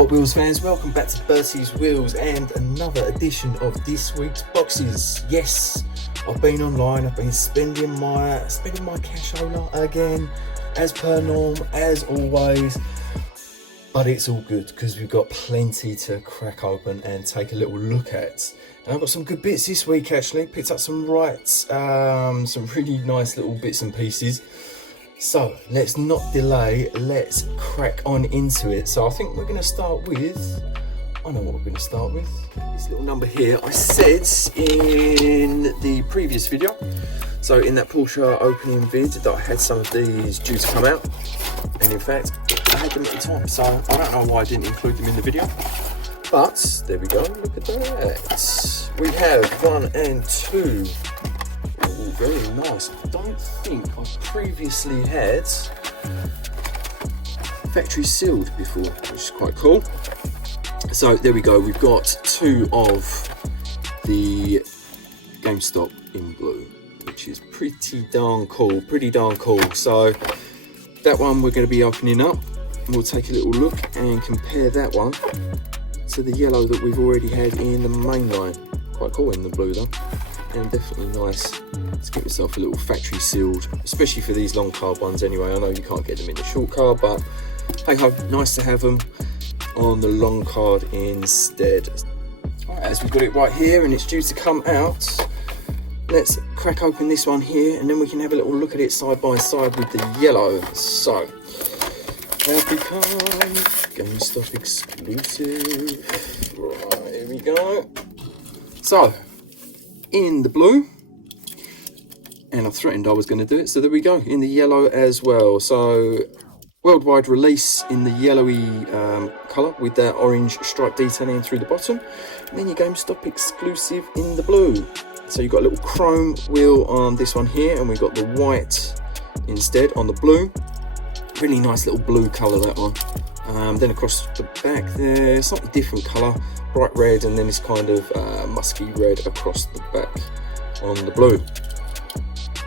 Hot Wheels fans, welcome back to Bertie's Wheels and another edition of this week's boxes. Yes, I've been online, I've been spending my cashola again, as per norm, as always. But it's all good because we've got plenty to crack open and take a little look at. And I've got some good bits this week actually, picked up some some really nice little bits and pieces. So let's not delay, let's crack on into it. So I think we're going to start with, I know what we're going to start with. This little number here, I said in the previous video, so in that Porsche opening vid, that I had some of these due to come out. And in fact, I had them at the time, so I don't know why I didn't include them in the video. But there we go, look at that. We have 1 and 2. Ooh, very nice. I don't think I've previously had factory sealed before, which is quite cool. So there we go, we've got 2 of the GameStop in blue, which is pretty darn cool, So that one we're going to be opening up. We'll take a little look and compare that one to the yellow that we've already had in the main line. Quite cool in the blue though, and definitely nice to get yourself a little factory sealed, especially for these long card ones anyway. I know you can't get them in the short card, but hey ho, nice to have them on the long card instead. Right, as we've got it right here and it's due to come out, let's crack open this one here and then we can have a little look at it side by side with the yellow. So have become GameStop exclusive. Right, here we go. So in the blue, and I threatened I was going to do it, so there we go, in the yellow as well. So worldwide release in the yellowy colour with that orange stripe detailing through the bottom, and then your GameStop exclusive in the blue. So you've got a little chrome wheel on this one here, and we've got the white instead on the blue. Really nice little blue colour, that one. Then across the back there, slightly different colour, bright red, and then this kind of musky red across the back on the blue.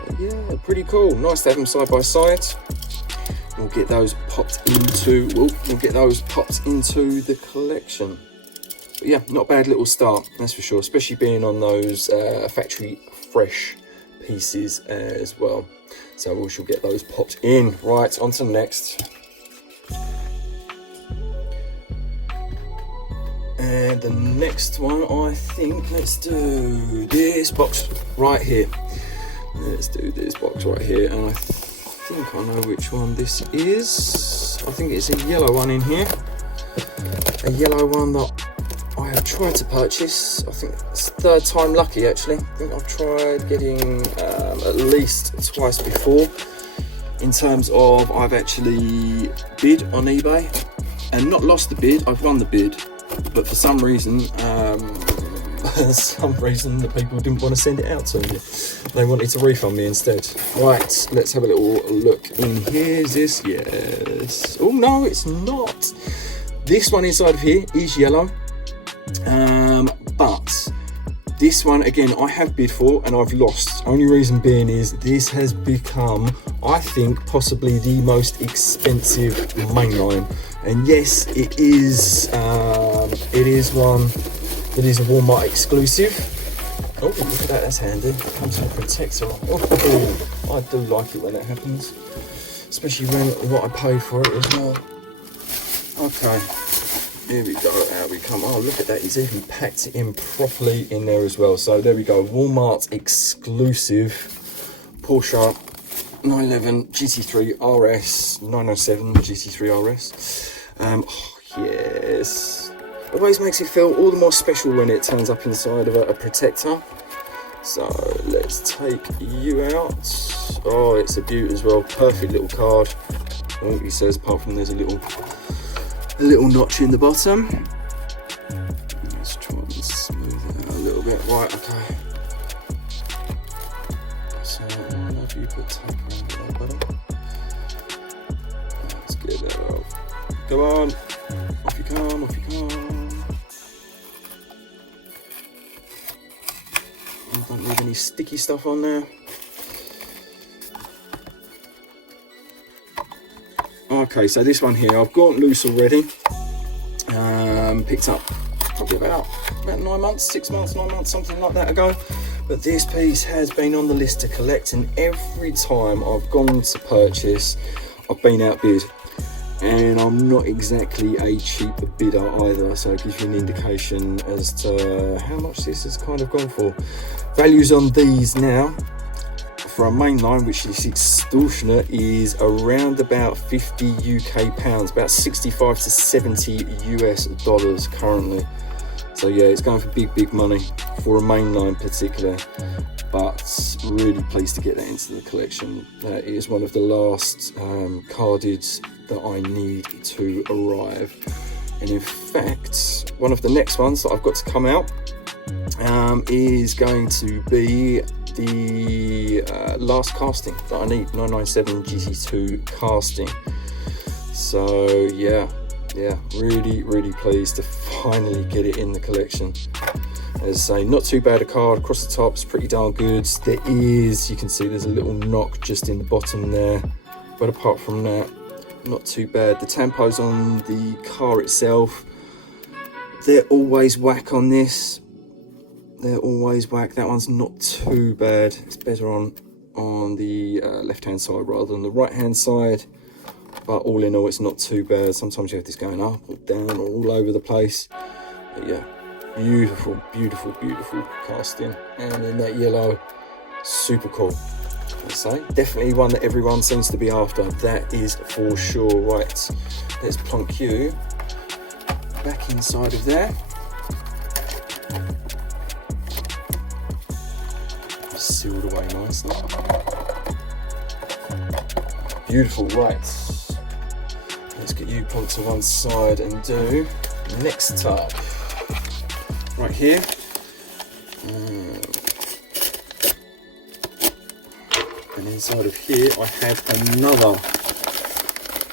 But yeah, pretty cool. Nice to have them side by side. We'll get those popped into the collection. But yeah, not a bad little start, that's for sure, especially being on those factory fresh pieces as well. So we shall get those popped in. Right, on to the next. And the next one, I think, let's do this box right here. Let's do this box right here, and I think I know which one this is. I think it's a yellow one in here. A yellow one that I have tried to purchase. I think it's third time lucky actually. I think I've tried getting at least twice before, in terms of I've actually bid on eBay and not lost the bid, I've won the bid, but for some reason the people didn't want to send it out to me. They wanted to refund me instead. Right, let's have a little look in here. Is this? Yes. Oh no, it's not. This one inside of here is yellow. But this one again I have bid for and I've lost. Only reason being is this has become, I think, possibly the most expensive mainline. And yes, it is one that is a Walmart exclusive. Oh, look at that, that's handy. It comes with a protector. Oh, I do like it when that happens, especially when what I paid for it as well. Okay. Here we go, out we come. Oh, look at that, he's even packed it in properly in there as well. So there we go, Walmart exclusive Porsche 911 GT3 RS, 907 GT3 RS. Oh, yes. Always makes it feel all the more special when it turns up inside of a protector. So let's take you out. Oh, it's a beauty as well, perfect little card. All he says, apart from there's a little notch in the bottom. Let's try and smooth it out a little bit. Right, okay. So, whenever you put tape around it, buddy. Let's get that off. Come on. Off you come, off you come. I don't leave any sticky stuff on there. Okay, so this one here, I've got loose already. picked up probably about 9 months, 6 months, 9 months, something like that ago. But this piece has been on the list to collect, and every time I've gone to purchase, I've been outbid. And I'm not exactly a cheap bidder either, so it gives you an indication as to how much this has kind of gone for. Values on these now, for a mainline, which is extortionate, is around about 50 UK pounds, about 65 to 70 US dollars currently. So yeah, it's going for big money for a mainline particular, but really pleased to get that into the collection. That is one of the last carded that I need to arrive. And in fact, one of the next ones that I've got to come out is going to be the last casting that I need, 997 GT2 casting. So yeah, really pleased to finally get it in the collection. As I say, not too bad a card across the top, it's pretty darn good. There is, you can see there's a little knock just in the bottom there, but apart from that, not too bad. The tampos on the car itself, they're always whack on this. They're always whack. That one's not too bad. It's better on the left hand side rather than the right hand side. But all in all, it's not too bad. Sometimes you have this going up or down or all over the place. But yeah, beautiful casting. And in that yellow, super cool. Let's say definitely one that everyone seems to be after. That is for sure. Right, let's plonk you back inside of there. Sealed away nicely. Beautiful. Right, let's get you plonked to one side and do next up. Right here. And inside of here I have another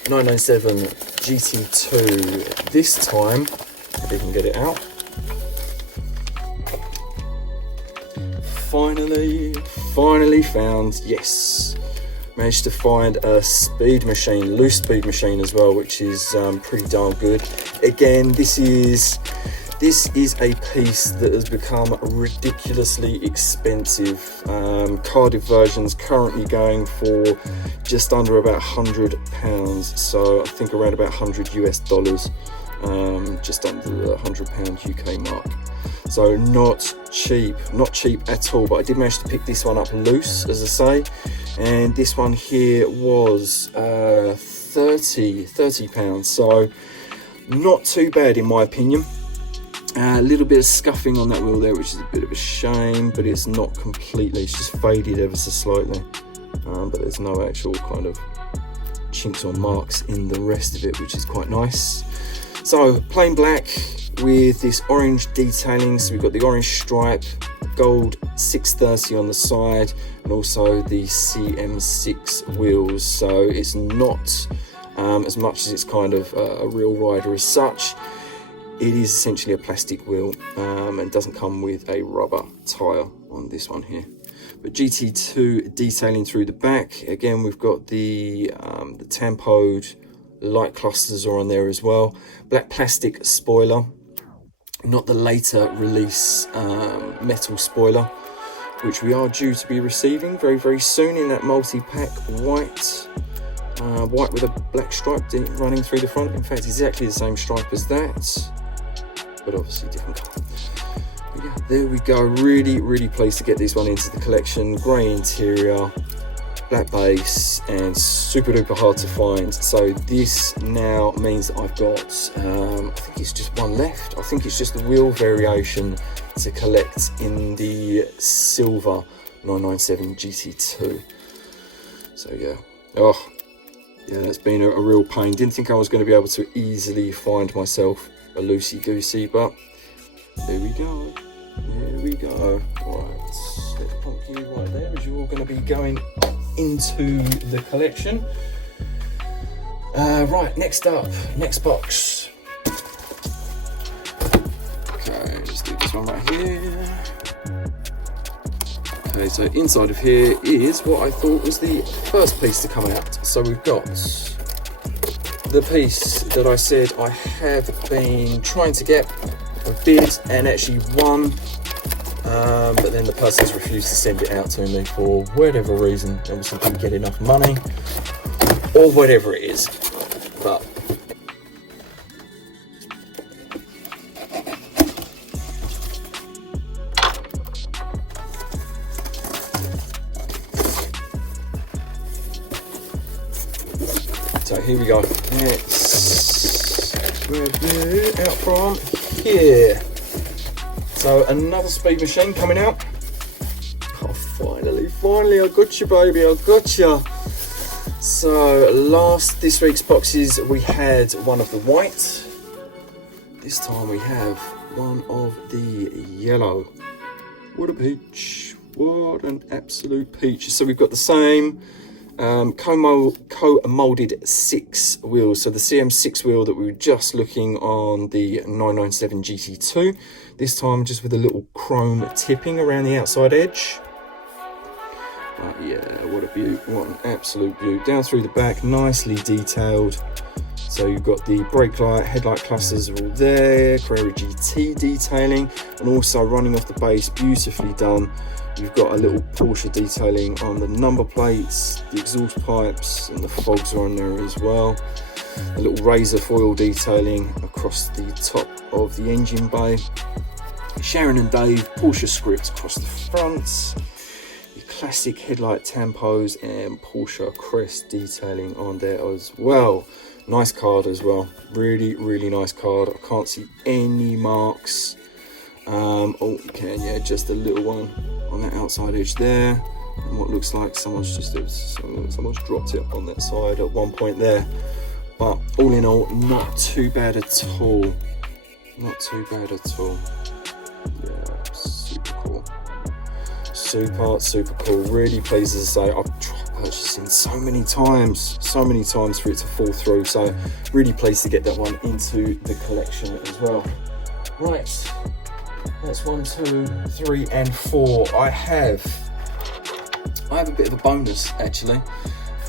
997 GT2. This time, if we can get it out. Finally found, yes. Managed to find a speed machine, loose speed machine as well, which is pretty darn good. Again, this is a piece that has become ridiculously expensive. Carded versions currently going for just under about £100, so I think around about 100 US dollars, just under the £100 UK mark. So not cheap at all, but I did manage to pick this one up loose, as I say, and this one here was £30, so not too bad in my opinion. A little bit of scuffing on that wheel there, which is a bit of a shame, but it's not completely, it's just faded ever so slightly, but there's no actual kind of chinks or marks in the rest of it, which is quite nice. So plain black with this orange detailing, so we've got the orange stripe, gold 630 on the side, and also the CM6 wheels, so it's not as much as it's kind of a real rider as such. It is essentially a plastic wheel, and doesn't come with a rubber tyre on this one here. But GT2 detailing through the back. Again, we've got the tampoed light clusters are on there as well. Black plastic spoiler, not the later release metal spoiler, which we are due to be receiving very soon in that multi-pack white. White with a black stripe running through the front. In fact, exactly the same stripe as that, but obviously different colour. But yeah, there we go. Really pleased to get this one into the collection. Grey interior, black base, and super duper hard to find. So this now means that I've got, I think it's just one left. I think it's just the wheel variation to collect in the silver 997 GT2. So yeah, yeah, it's been a real pain. Didn't think I was going to be able to easily find myself a loosey-goosey, but there we go. Right, let's plonk you right there, as you're all going to be going into the collection. Right, next up, next box. Okay, let's do this one right here. Okay, so inside of here is what I thought was the first piece to come out. So we've got the piece that I said I have been trying to get a bid and actually won, but then the person's refused to send it out to me for whatever reason. Obviously didn't get enough money or whatever it is. But so here we go. Let's grab you out from here. So another speed machine coming out. Oh, finally, I got you, baby, I got you. So this week's boxes, we had one of the white. This time we have one of the yellow. What a peach! What an absolute peach! So we've got the same co-molded 6 wheels. So the CM6 wheel that we were just looking on the 997 GT2. This time just with a little chrome tipping around the outside edge. But yeah, what a beaut, what an absolute beaut. Down through the back, nicely detailed. So you've got the brake light, headlight clusters are all there, Carrera GT detailing, and also running off the base, beautifully done. You've got a little Porsche detailing on the number plates, the exhaust pipes, and the fogs are on there as well. A little razor foil detailing across the top of the engine bay. Sharon and Dave Porsche script across the front. Your classic headlight tampos and Porsche crest detailing on there as well. Nice card as well, really nice card. I can't see any marks. Oh, you can, yeah, just a little one on that outside edge there, and what looks like someone's dropped it on that side at one point there. But all in all, not too bad at all. Not too bad at all. Yeah, super cool. Super cool. Really pleased, as I say, I've tried purchasing so many times for it to fall through. So really pleased to get that one into the collection as well. Right, that's 1, 2, 3, and 4. I have a bit of a bonus actually,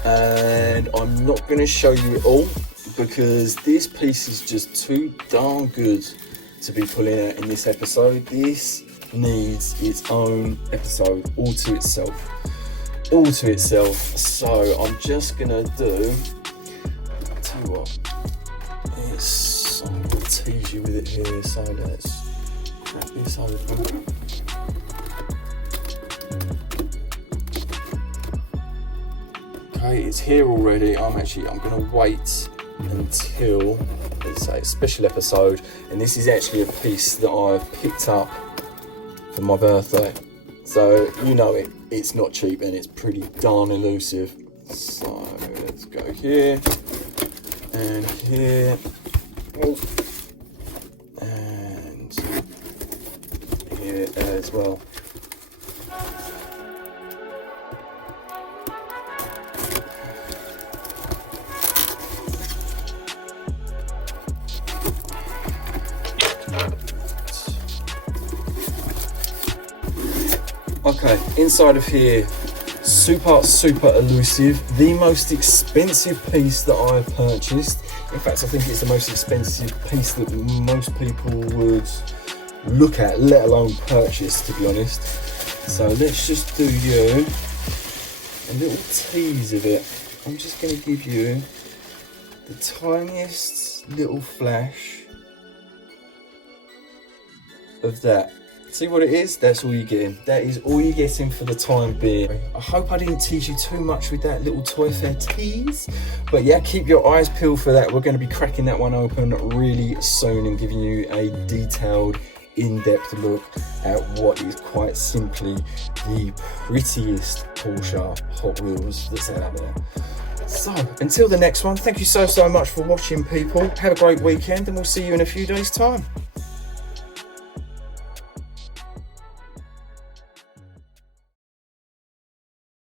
and I'm not going to show you it all because this piece is just too darn good to be pulling out in this episode. This needs its own episode all to itself. So I'm just gonna do, I'll tell you what, I'm gonna tease you with it here. So let's crack this open. Okay, it's here already. I'm gonna wait until, let's say, a special episode, and this is actually a piece that I've picked up for my birthday. So you know it's not cheap and it's pretty darn elusive. So let's go here and here. Oh, and here as well. Okay, inside of here, super elusive, the most expensive piece that I've purchased. In fact, I think it's the most expensive piece that most people would look at, let alone purchase, to be honest. So let's just do you a little tease of it. I'm just going to give you the tiniest little flash of that. See what it is? That's all you're getting. That is all you're getting for the time being. I hope I didn't tease you too much with that little Toy Fair tease. But yeah, keep your eyes peeled for that. We're going to be cracking that one open really soon and giving you a detailed, in-depth look at what is quite simply the prettiest Porsche Hot Wheels that's out there. So, until the next one, thank you so much for watching, people. Have a great weekend and we'll see you in a few days' time.